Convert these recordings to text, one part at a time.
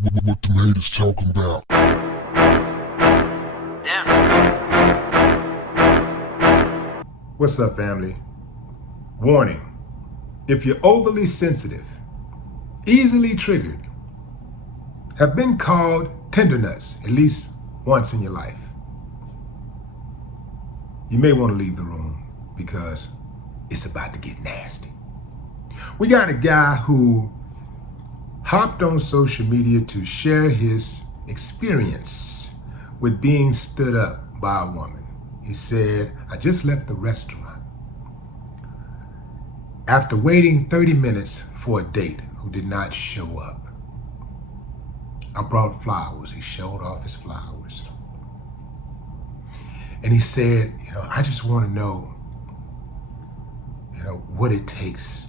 What them haters talking about? What's up, family? Warning: if you're overly sensitive, easily triggered, have been called tender nuts at least once in your life, you may want to leave the room because it's about to get nasty. We got a guy who hopped on social media to share his experience with being stood up by a woman. He said, "I just left the restaurant after waiting 30 minutes for a date who did not show up. I brought flowers." He showed off his flowers. And he said, I just want to know, what it takes.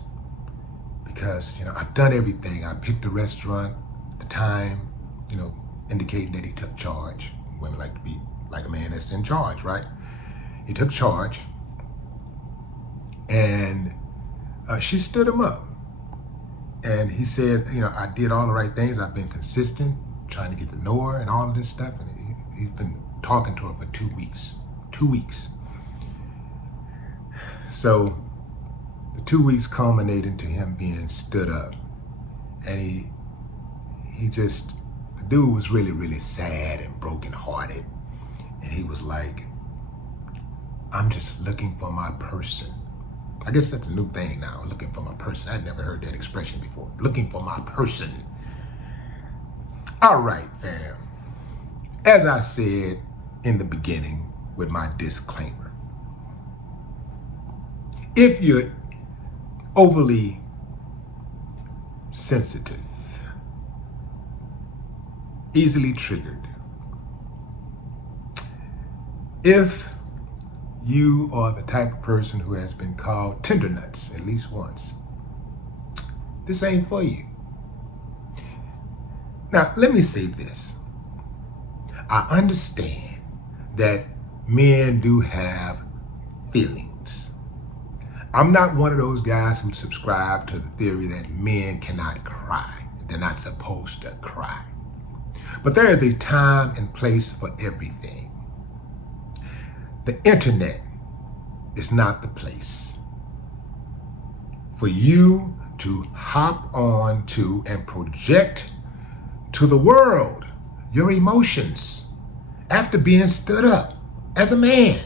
Because, I've done everything. I picked the restaurant, the time, indicating that he took charge. Women like to be like a man that's in charge, right? He took charge, and she stood him up. And he said, I did all the right things. I've been consistent, trying to get to know her and all of this stuff. And he's been talking to her for 2 weeks. 2 weeks. So the 2 weeks culminated to him being stood up. And the dude was really, really sad and brokenhearted. And he was like, "I'm just looking for my person." I guess that's a new thing now, looking for my person. I'd never heard that expression before. Looking for my person. All right, fam. As I said in the beginning with my disclaimer, if you're overly sensitive, easily triggered, if you are the type of person who has been called tender nuts at least once, this ain't for you. Now, let me say this. I understand that men do have feelings. I'm not one of those guys who subscribe to the theory that men cannot cry. They're not supposed to cry. But there is a time and place for everything. The internet is not the place for you to hop on to and project to the world your emotions after being stood up as a man.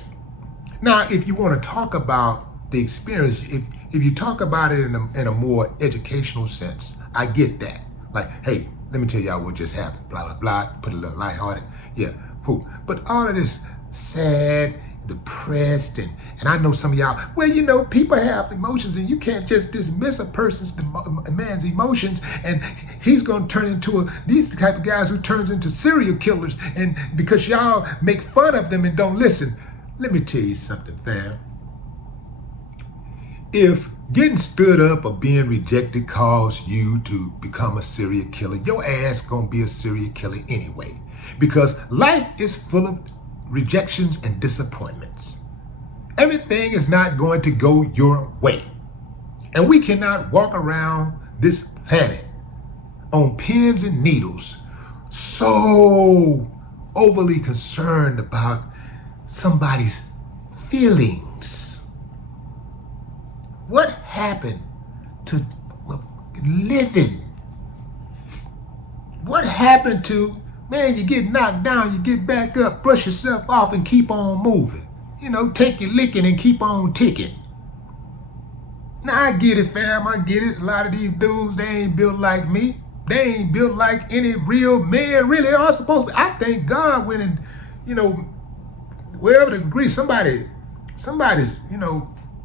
Now, if you want to talk about the experience, if you talk about it in a more educational sense, I get that. Like, hey, let me tell y'all what just happened, blah, blah, blah, put a little lighthearted. Yeah, cool. But all of this sad, depressed, and I know some of y'all, well, people have emotions, and you can't just dismiss a man's emotions, and he's gonna turn into these type of guys who turns into serial killers, and because y'all make fun of them and don't listen. Let me tell you something, fam. If getting stood up or being rejected causes you to become a serial killer, your ass gonna be a serial killer anyway, because life is full of rejections and disappointments. Everything is not going to go your way. And we cannot walk around this planet on pins and needles so overly concerned about somebody's feelings. What happened to living? What happened to, man, you get knocked down, you get back up, brush yourself off and keep on moving. Take your licking and keep on ticking. Now, I get it, fam, I get it. A lot of these dudes, they ain't built like me. They ain't built like any real men really are supposed to be. I thank God when, wherever the degree, somebody's,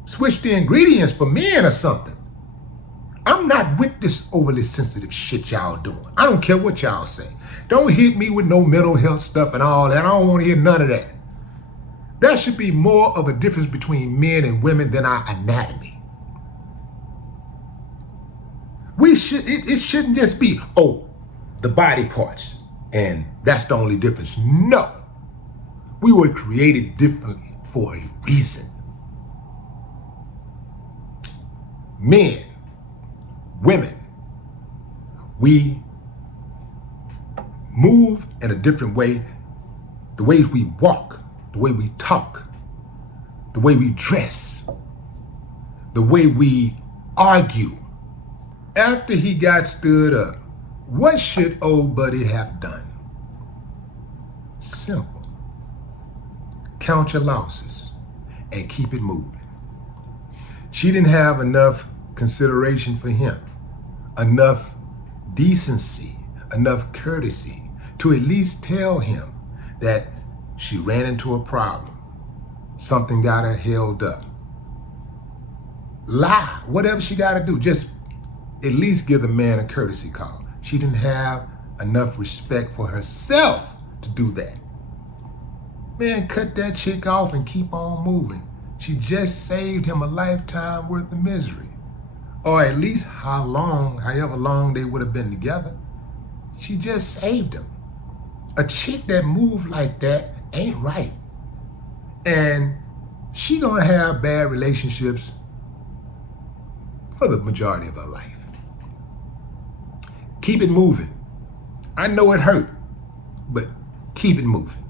switched the ingredients for men or something. I'm not with this overly sensitive shit y'all doing. I don't care what y'all say. Don't hit me with no mental health stuff and all that. I don't want to hear none of that. There should be more of a difference between men and women than our anatomy. It shouldn't just be, the body parts, and that's the only difference. No. We were created differently for a reason. Men, women, we move in a different way, the way we walk, the way we talk, the way we dress, the way we argue. After he got stood up, what should old buddy have done? Simple. Count your losses and keep it moving. She didn't have enough consideration for him, enough decency, enough courtesy to at least tell him that she ran into a problem. Something got her held up. Lie, whatever she got to do, just at least give the man a courtesy call. She didn't have enough respect for herself to do that. Man, cut that chick off and keep on moving. She just saved him a lifetime worth of misery. Or at least however long they would have been together. She just saved him. A chick that moved like that ain't right. And she gonna have bad relationships for the majority of her life. Keep it moving. I know it hurt, but keep it moving.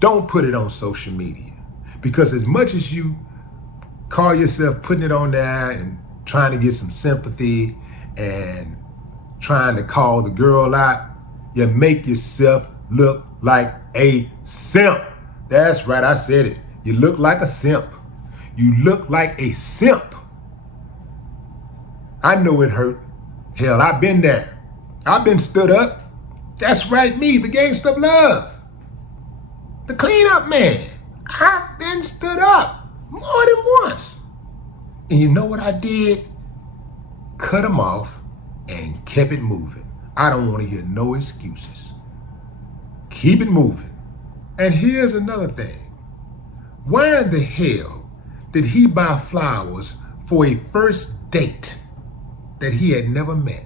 Don't put it on social media, because as much as you call yourself putting it on there and trying to get some sympathy and trying to call the girl out, you make yourself look like a simp. That's right, I said it. You look like a simp. You look like a simp. I know it hurt. Hell, I've been there. I've been stood up. That's right, me, the gangster of love. The cleanup man. I've been stood up more than once. And you know what I did? Cut him off and kept it moving. I don't want to hear no excuses. Keep it moving. And here's another thing. Why in the hell did he buy flowers for a first date that he had never met?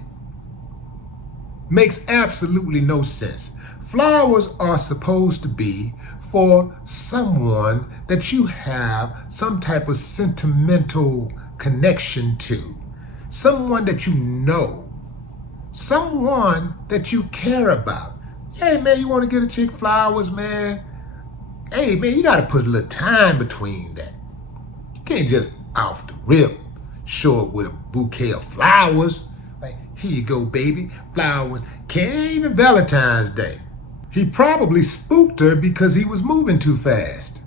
Makes absolutely no sense. Flowers are supposed to be for someone that you have some type of sentimental connection to, someone that you know, someone that you care about. Hey man, you want to get a chick flowers, man? Hey man, you got to put a little time between that. You can't just off the rip show up with a bouquet of flowers. Like, here you go, baby, flowers. Can't even Valentine's Day. He probably spooked her because he was moving too fast.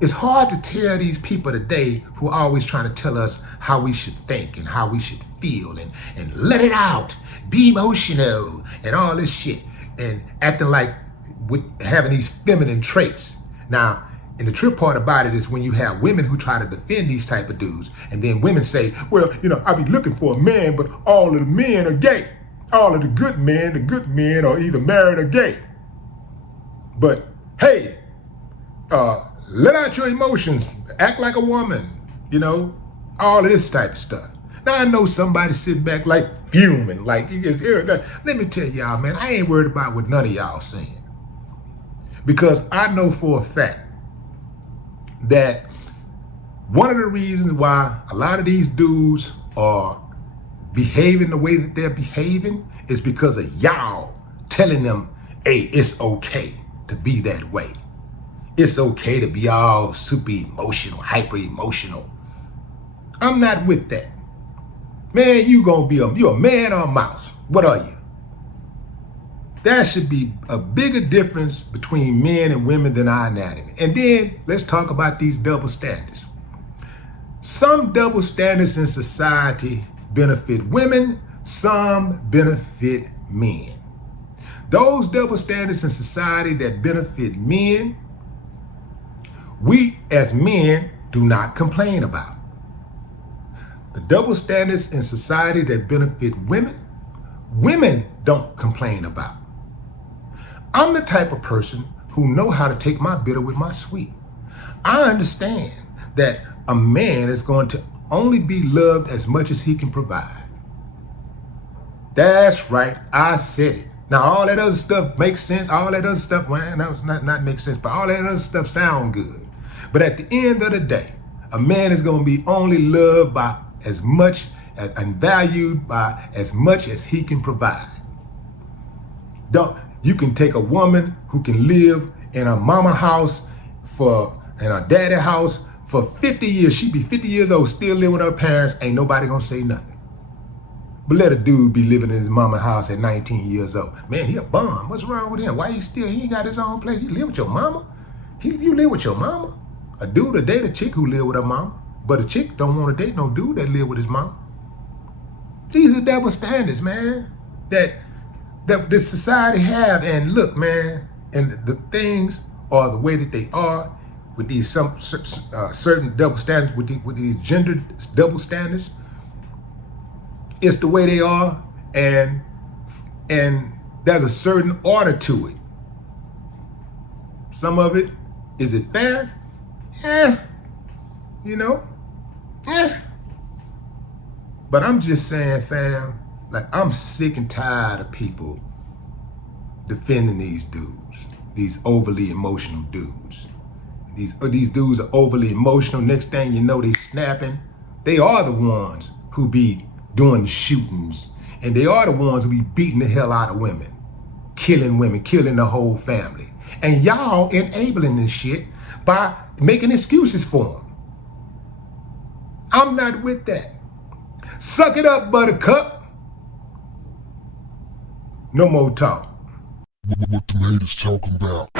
It's hard to tell these people today who are always trying to tell us how we should think and how we should feel and let it out, be emotional and all this shit, and acting like with having these feminine traits. Now, and the trip part about it is when you have women who try to defend these type of dudes, and then women say, well, you know, I be looking for a man, but all of the men are gay. All of the good men are either married or gay. But hey, let out your emotions, act like a woman, you know, all of this type of stuff. Now I know somebody sitting back like fuming, like he gets irritated. Let me tell y'all, man, I ain't worried about what none of y'all saying. Because I know for a fact that one of the reasons why a lot of these dudes are behaving the way that they're behaving is because of y'all telling them, hey, it's okay to be that way. It's okay to be all super emotional, hyper emotional. I'm not with that. Man, you a man or a mouse? What are you? There should be a bigger difference between men and women than our anatomy. And then let's talk about these double standards. Some double standards in society benefit women, some benefit men. Those double standards in society that benefit men, we as men do not complain about. The double standards in society that benefit women, women don't complain about. I'm the type of person who know how to take my bitter with my sweet. I understand that a man is going to only be loved as much as he can provide. That's right, I said it. Now all that other stuff makes sense, all that other stuff, well, that was not make sense, but all that other stuff sound good. But at the end of the day, a man is going to be only loved by as much and valued by as much as he can provide. You can take a woman who can live in her mama house and her daddy house for 50 years. She be 50 years old, still living with her parents. Ain't nobody gonna say nothing. But let a dude be living in his mama house at 19 years old. Man, he a bum. What's wrong with him? Why he ain't got his own place? He live with your mama? You live with your mama? A dude will date a chick who live with her mama, but a chick don't want to date no dude that live with his mama. These are double standards, man, that this society have. And look, man, and the things are the way that they are with these certain double standards, with these gender double standards. It's the way they are, and there's a certain order to it. Some of it, is it fair? You know? But I'm just saying, fam, like, I'm sick and tired of people defending these dudes, these overly emotional dudes. These dudes are overly emotional. Next thing you know, they snapping. They are the ones who be doing the shootings, and they are the ones who be beating the hell out of women, killing the whole family. And y'all enabling this shit by making excuses for them. I'm not with that. Suck it up, buttercup. No more talk. What the haters talking about?